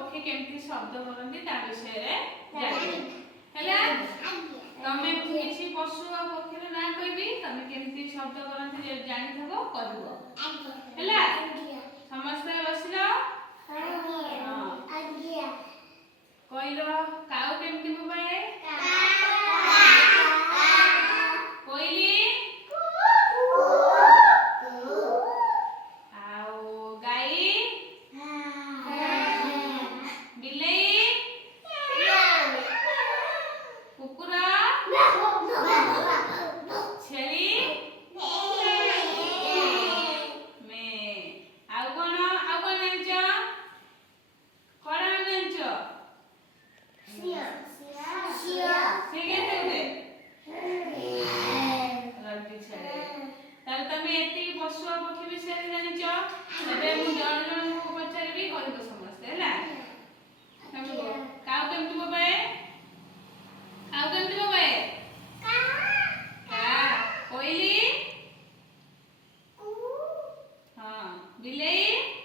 पक्षी केमती शब्द करती ता विषय रे जानिबे हैला तमे किछि पशु आ पक्षी रे नाम कहबी तमे केमती शब्द करती जे जानि थबो करबो हैला समस्त बसिलो आज्ञा कहलो काऊ केमती बोबाए कोइली बिल्ली